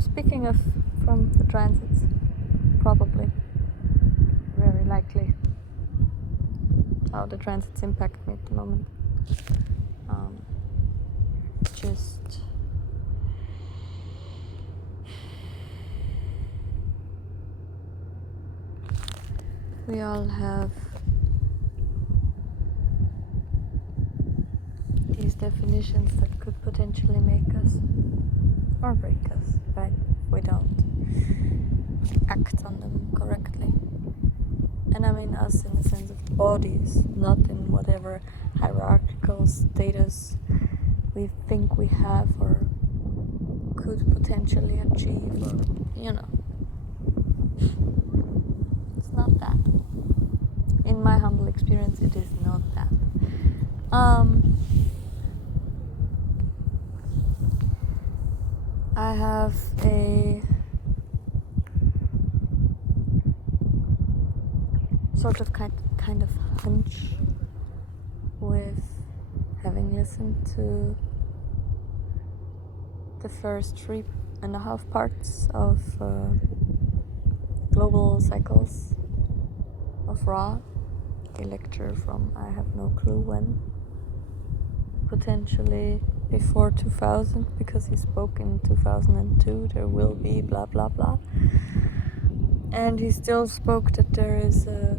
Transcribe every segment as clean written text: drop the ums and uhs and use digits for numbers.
Speaking of from the transits, probably, very likely, how the transits impact me at the moment. Just we all have these definitions that could potentially make us or break us, right? If we don't act on them correctly. And I mean us in the sense of bodies, not in whatever hierarchical status we think we have or could potentially achieve, or, you know. It's not that. In my humble experience, it is not that. I have a sort of kind of hunch with having listened to the first 3.5 parts of Global Cycles of Ra, a lecture from I have no clue when, potentially before 2000, because he spoke in 2002, there will be blah blah blah, and he still spoke that there is a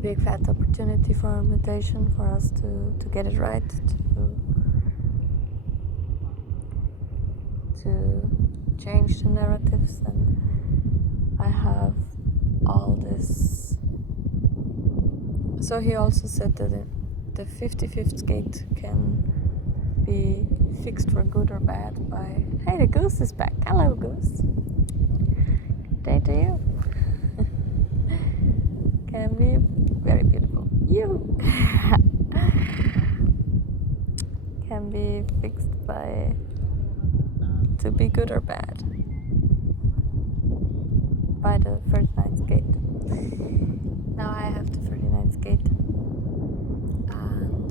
big fat opportunity for mutation, for us to get it right, to change the narratives. And I have all this. So he also said that the 55th gate can be fixed for good or bad by, hey, the goose is back. Hello, goose. Good day to you. Can be very beautiful. You can be fixed by to be good or bad by the 39th gate. Now I have the 39th gate, and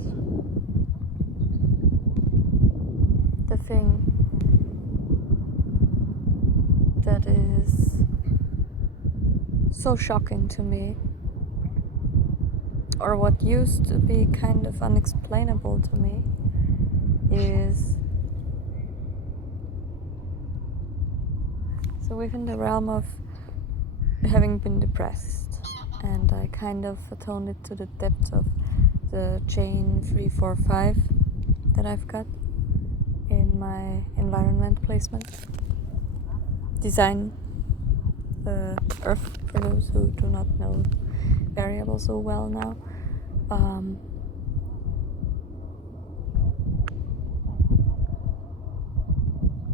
the thing that is so shocking to me, or what used to be kind of unexplainable to me, is so within the realm of having been depressed, and I kind of atoned it to the depth of the chain 345 that I've got in my environment placement design, Earth, for those who do not know variables so well now.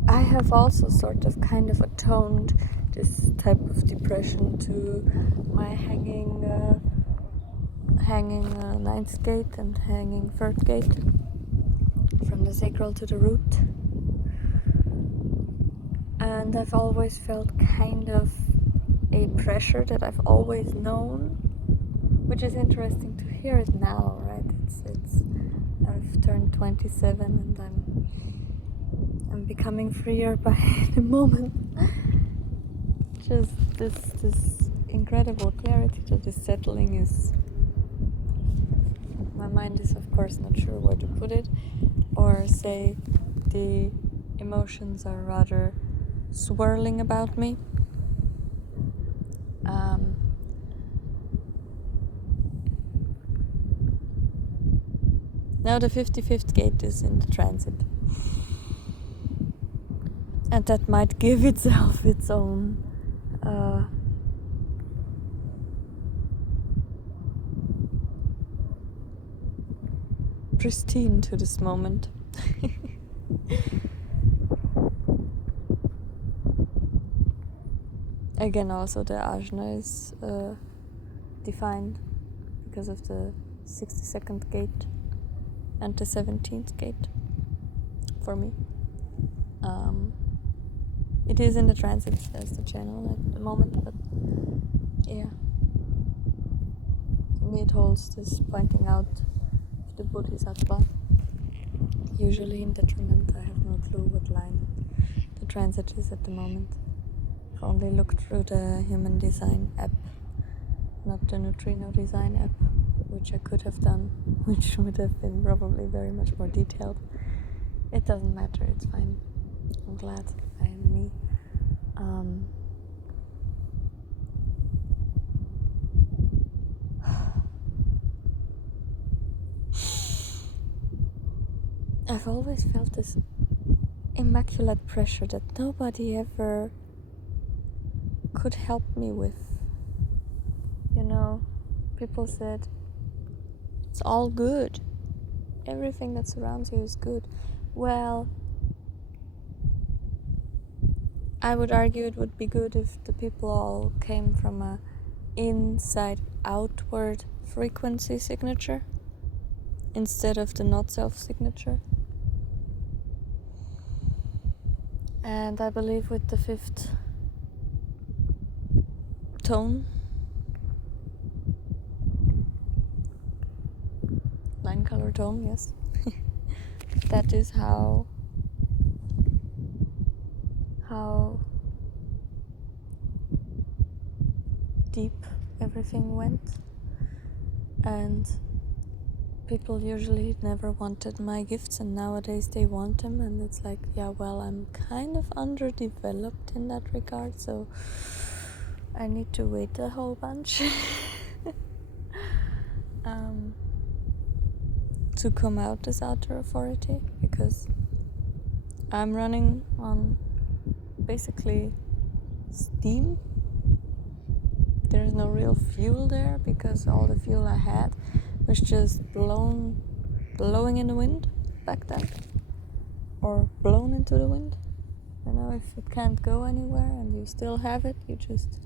I have also sort of kind of atoned this type of depression to my hanging ninth gate and hanging third gate, from the sacral to the root. And I've always felt kind of a pressure that I've always known, which is interesting to hear it now, right? It's I've turned 27 and I'm becoming freer by the moment. Just this incredible clarity that is settling is. My mind is of course not sure where to put it, or say the emotions are rather swirling about me. Now the 55th gate is in the transit, and that might give itself its own pristine to this moment. Again, also the ajna is defined because of the 62nd gate and the 17th gate for me. It is in the transit as the channel at the moment, but yeah. To me it holds this pointing out of the Bodhisattva, usually in detriment. I have no clue what line the transit is at the moment. I've only looked through the human design app, not the neutrino design app, which I could have done, which would have been probably very much more detailed. It doesn't matter, it's fine. I'm glad I am me. I've always felt this immaculate pressure that nobody ever could help me with. You know, people said, it's all good. Everything that surrounds you is good. Well, I would argue it would be good if the people all came from a inside outward frequency signature instead of the not self signature. And I believe with the 5th tone, line color tone, yes, that is how deep everything went. And people usually never wanted my gifts, and nowadays they want them, and it's like, yeah, well, I'm kind of underdeveloped in that regard, so I need to wait a whole bunch to come out as outer authority, because I'm running on basically steam. There's no real fuel there, because all the fuel I had was just blowing in the wind back then, or blown into the wind. You know, if it can't go anywhere and you still have it, you just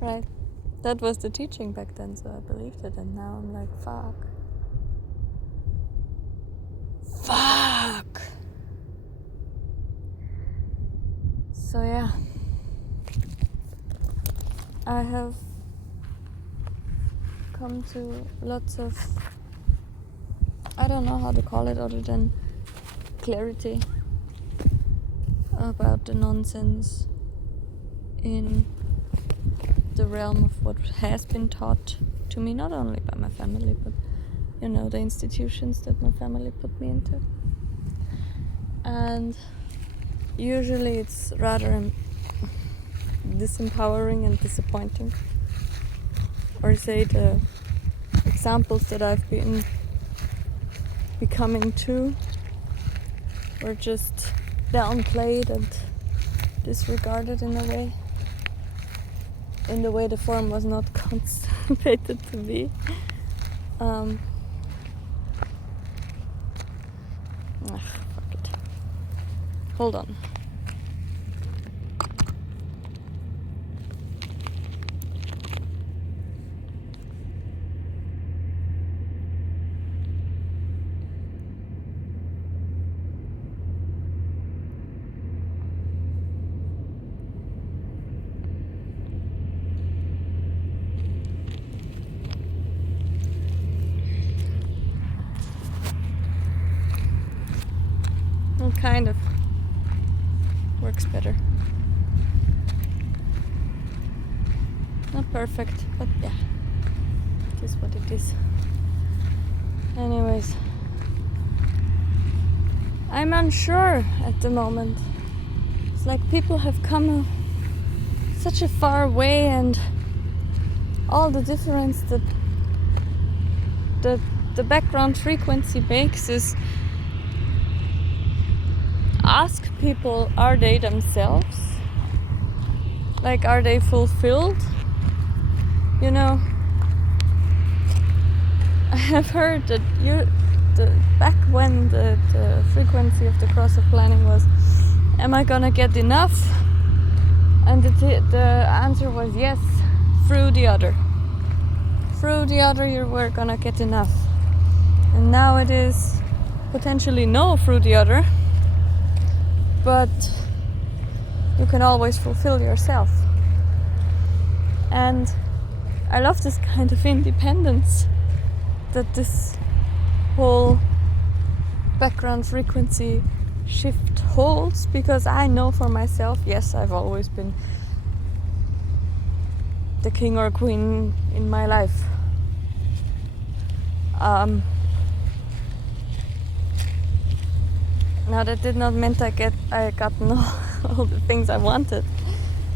right. That was the teaching back then, so I believed it, and now I'm like, fuck. So yeah, I have come to lots of, I don't know how to call it other than clarity about the nonsense in the realm of what has been taught to me, not only by my family, but you know, the institutions that my family put me into. And usually it's rather disempowering and disappointing. Or say the examples that I've been becoming too were just downplayed and disregarded in the way the form was not contemplated to be. Fuck it. Hold on. Kind of works better. Not perfect, but yeah, it is what it is. Anyways, I'm unsure at the moment. It's like people have come such a far way, and all the difference that the background frequency makes is ask people, are they themselves? Like, are they fulfilled? You know, I have heard that back when the frequency of the cross of planning was, am I gonna get enough? And the answer was yes, through the other. Through the other you were gonna get enough. And now it is potentially no through the other, but you can always fulfill yourself. And I love this kind of independence that this whole background frequency shift holds, because I know for myself, yes, I've always been the king or queen in my life. Now that did not mean I got all the things I wanted,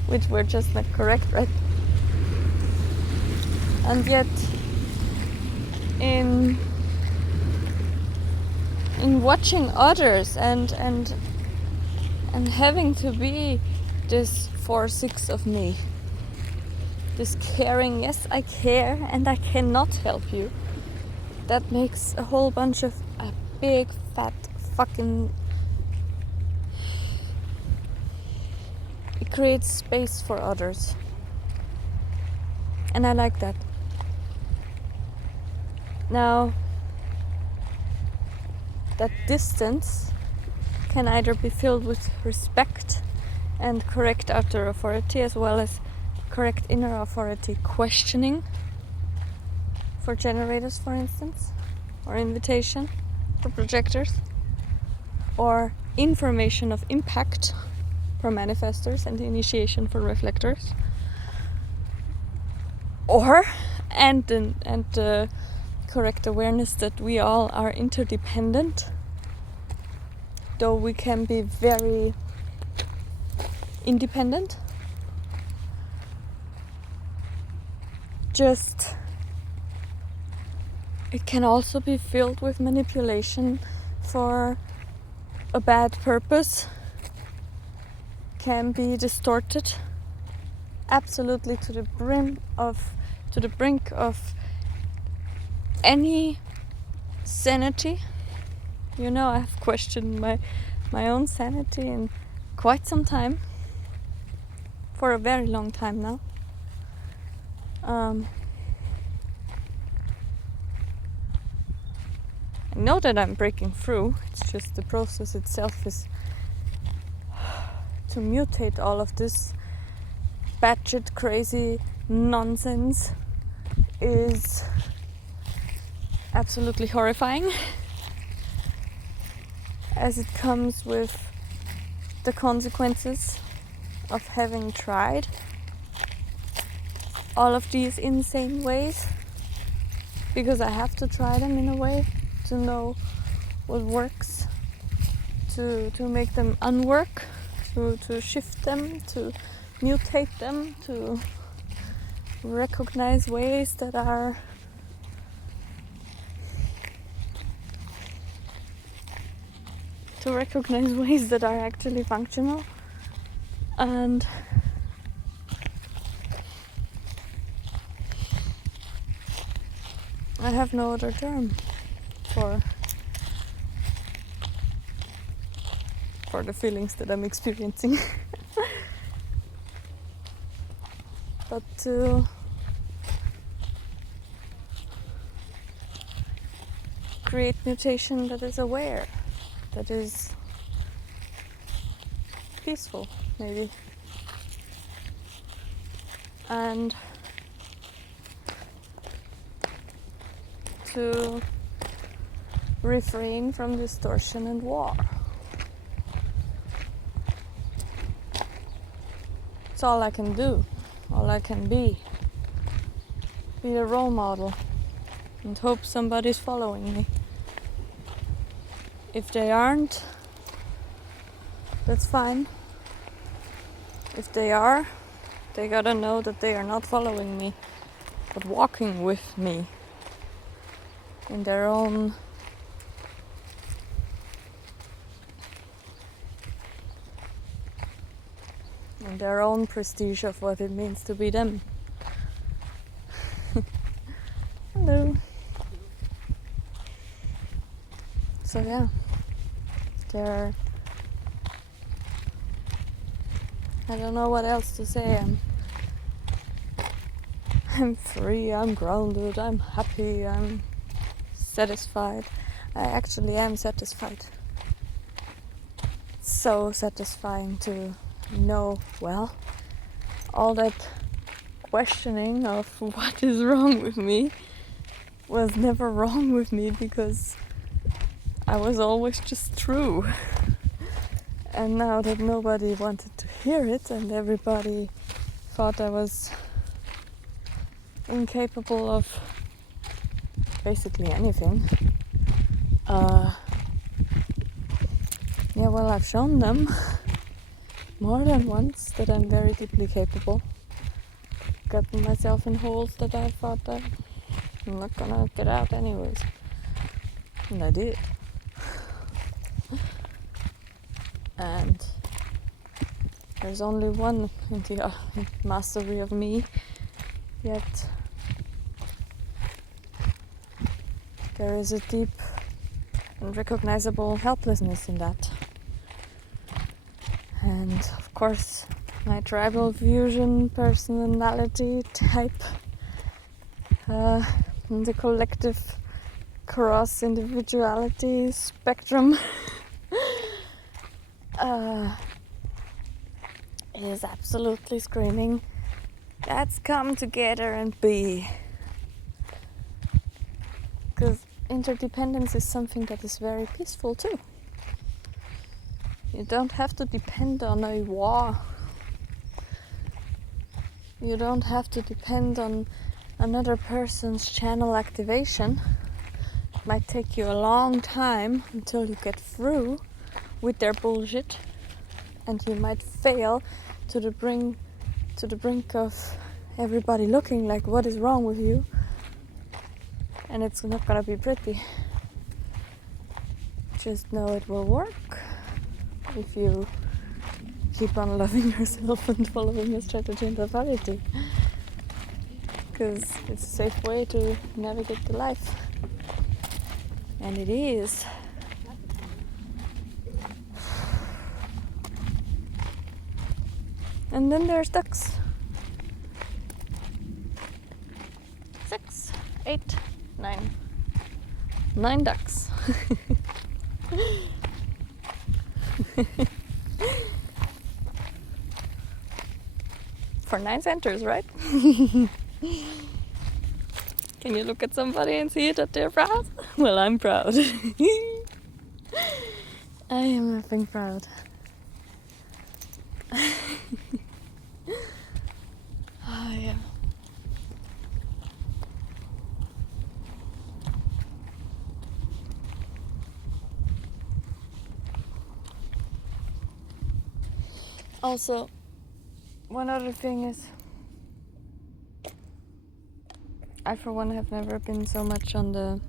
which were just not correct, right? And yet, in watching others and having to be this 4/6 of me, this caring, yes, I care and I cannot help you, that makes a whole bunch of a big fat fucking, it creates space for others, and I like that. Now, that distance can either be filled with respect and correct outer authority, as well as correct inner authority questioning for generators, for instance, or invitation for projectors, or information of impact for manifestors and initiation for reflectors, or and the correct awareness that we all are interdependent, though we can be very independent. Just, it can also be filled with manipulation for a bad purpose, can be distorted absolutely to the brink of any sanity. You know, I've questioned my own sanity in quite some time, for a very long time now. I know that I'm breaking through. It's just the process itself is to mutate all of this batshit crazy nonsense is absolutely horrifying, as it comes with the consequences of having tried all of these insane ways, because I have to try them in a way to know what works, to make them unwork, to shift them, to mutate them, to recognize ways that are actually functional. And I have no other term for the feelings that I'm experiencing. But to create mutation that is aware, that is peaceful, maybe, and to refrain from distortion and war. It's all I can do, all I can be a role model and hope somebody's following me. If they aren't, that's fine. If they are, they gotta know that they are not following me, but walking with me in their own prestige of what it means to be them. Hello. So yeah, I don't know what else to say. I'm free, I'm grounded, I'm happy, I'm satisfied. I actually am satisfied. It's so satisfying to know, well, all that questioning of what is wrong with me was never wrong with me, because I was always just true. And now that nobody wanted to hear it and everybody thought I was incapable of basically anything, yeah, well, I've shown them more than once that I'm very deeply capable. Gotten myself in holes that I thought that I'm not gonna get out anyways. And I did. And there's only one in the mastery of me, yet there is a deep and recognizable helplessness in that. And of course, my tribal fusion personality type, the collective cross individuality spectrum, is absolutely screaming, let's come together and be. Because interdependence is something that is very peaceful too. You don't have to depend on a war. You don't have to depend on another person's channel activation. It might take you a long time until you get through with their bullshit, and you might fail to the brink of everybody looking like, what is wrong with you? And it's not gonna be pretty. Just know it will work if you keep on loving yourself and following your strategy and authority. Because it's a safe way to navigate the life. And it is. And then there's ducks. 6, 8, 9. 9 ducks. For 9 centers, right? Can you look at somebody and see that they're proud? Well, I'm proud. I am effing proud. Oh, yeah. Also, one other thing is, I for one have never been so much on the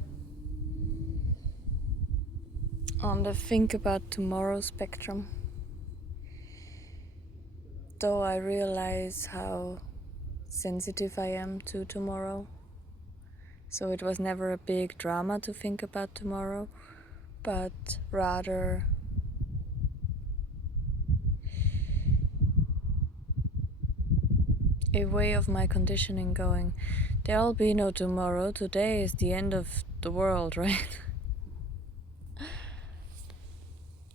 think about tomorrow spectrum. Though I realize how sensitive I am to tomorrow. So it was never a big drama to think about tomorrow, but rather a way of my conditioning going, there'll be no tomorrow, today is the end of the world, right?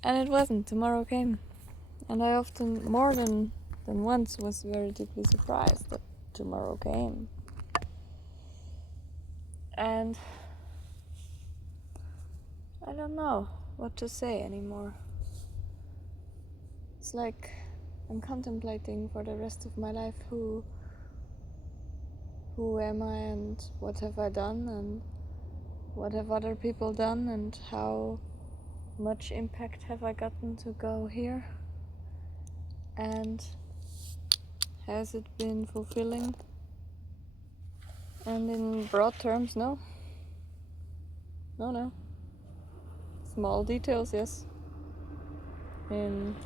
And it wasn't, tomorrow came. And I often, more than once, was very deeply surprised that tomorrow came. And I don't know what to say anymore. It's like I'm contemplating for the rest of my life who am I and what have I done and what have other people done and how much impact have I gotten to go here, and has it been fulfilling? And in broad terms, no. Small details, yes. In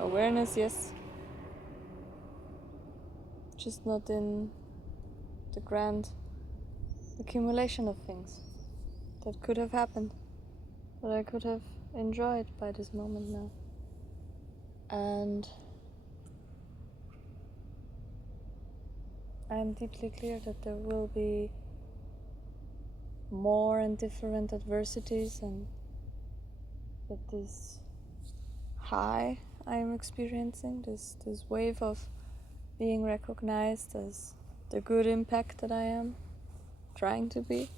awareness, yes. Just not in the grand accumulation of things that could have happened, that I could have enjoyed by this moment now. And I'm deeply clear that there will be more and different adversities, and that this high I am experiencing, this wave of being recognized as the good impact that I am trying to be,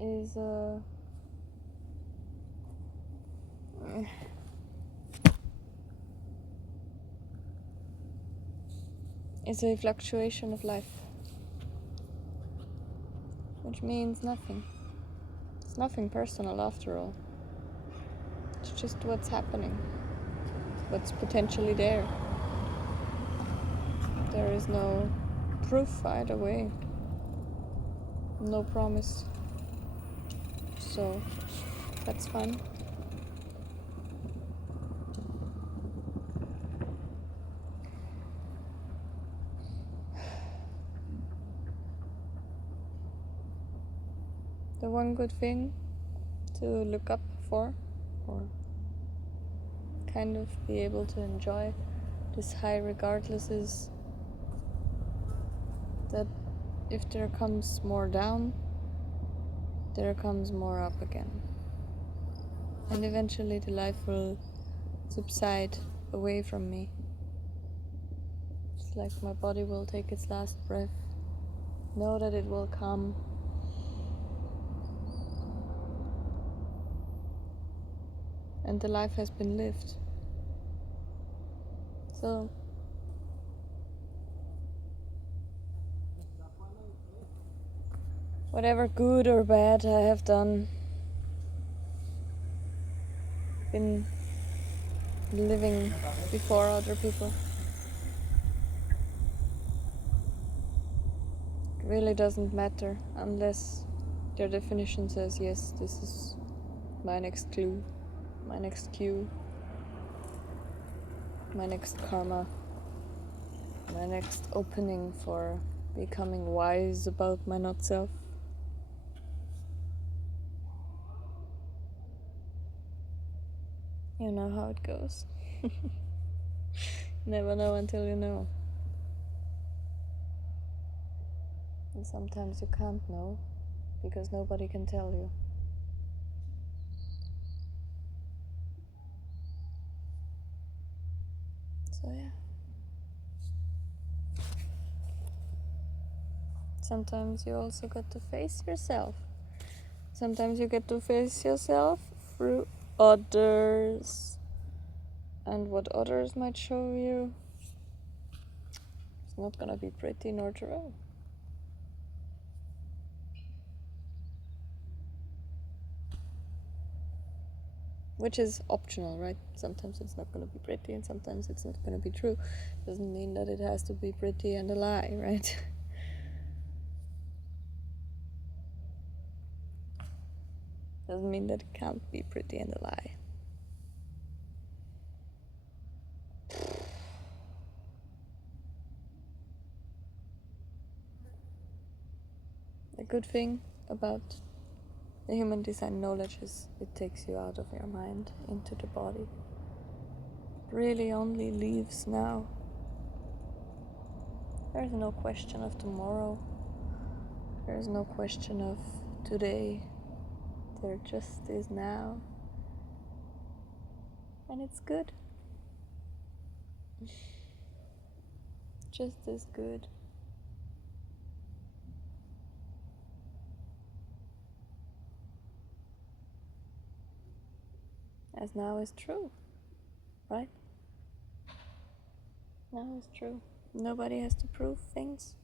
is is a fluctuation of life, which means nothing. It's nothing personal after all. It's just what's happening, what's potentially there. There is no proof either way, no promise. So that's fun. The one good thing to look up for, or kind of be able to enjoy this high regardless, is that if there comes more down, there comes more up again. And eventually the life will subside away from me. It's like my body will take its last breath. Know that it will come. And the life has been lived. So whatever good or bad I have done, been living before other people, it really doesn't matter unless their definition says, yes, this is my next clue, my next cue, my next karma, my next opening for becoming wise about my not self. You know how it goes. Never know until you know. And sometimes you can't know because nobody can tell you. So yeah. Sometimes you also got to face yourself. Sometimes you get to face yourself through others. And what others might show you, it's not gonna be pretty nor true. Which is optional, right? Sometimes it's not gonna be pretty and sometimes it's not gonna be true. Doesn't mean that it has to be pretty and a lie, right? Doesn't mean that it can't be pretty and a lie. The good thing about the human design knowledge is it takes you out of your mind into the body. It really only leaves now. There is no question of tomorrow. There is no question of today. There just is now. And it's good. Just as good. As now is true, right? Now is true. Nobody has to prove things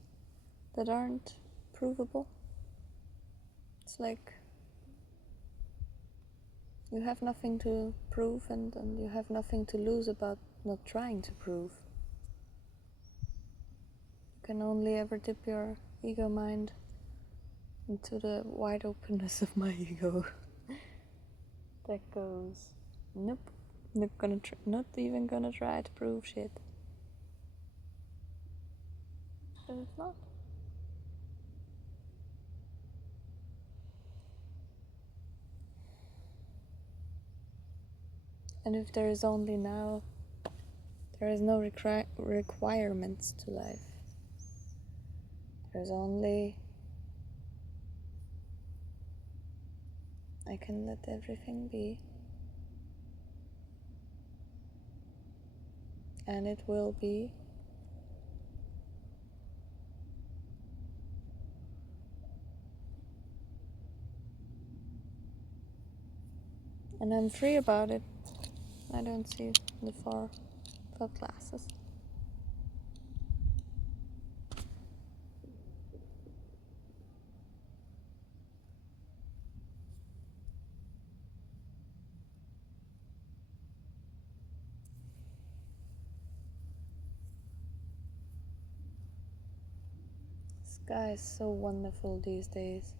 that aren't provable. It's like you have nothing to prove and you have nothing to lose about not trying to prove. You can only ever dip your ego mind into the wide openness of my ego that goes, nope, not even gonna try to prove shit. But it's not. And if there is only now, there is no requirements to life. There's only I can let everything be, and it will be. And I'm free about it. I don't see the far glasses. Sky is so wonderful these days.